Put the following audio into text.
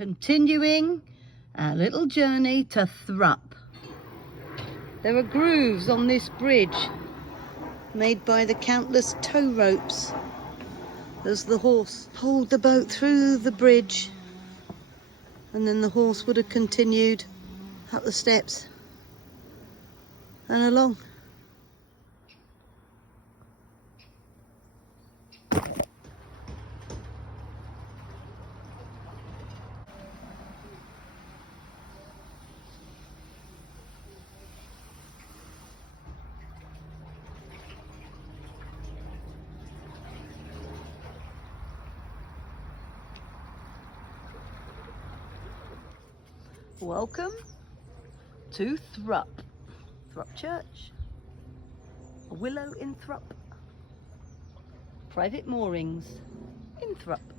Continuing our little journey to Thrupp. There are grooves on this bridge made by the countless tow ropes as the horse pulled the boat through the bridge, and then the horse would have continued up the steps and along. Welcome to Thrupp. Thrupp Church. A willow in Thrupp. Private moorings in Thrupp.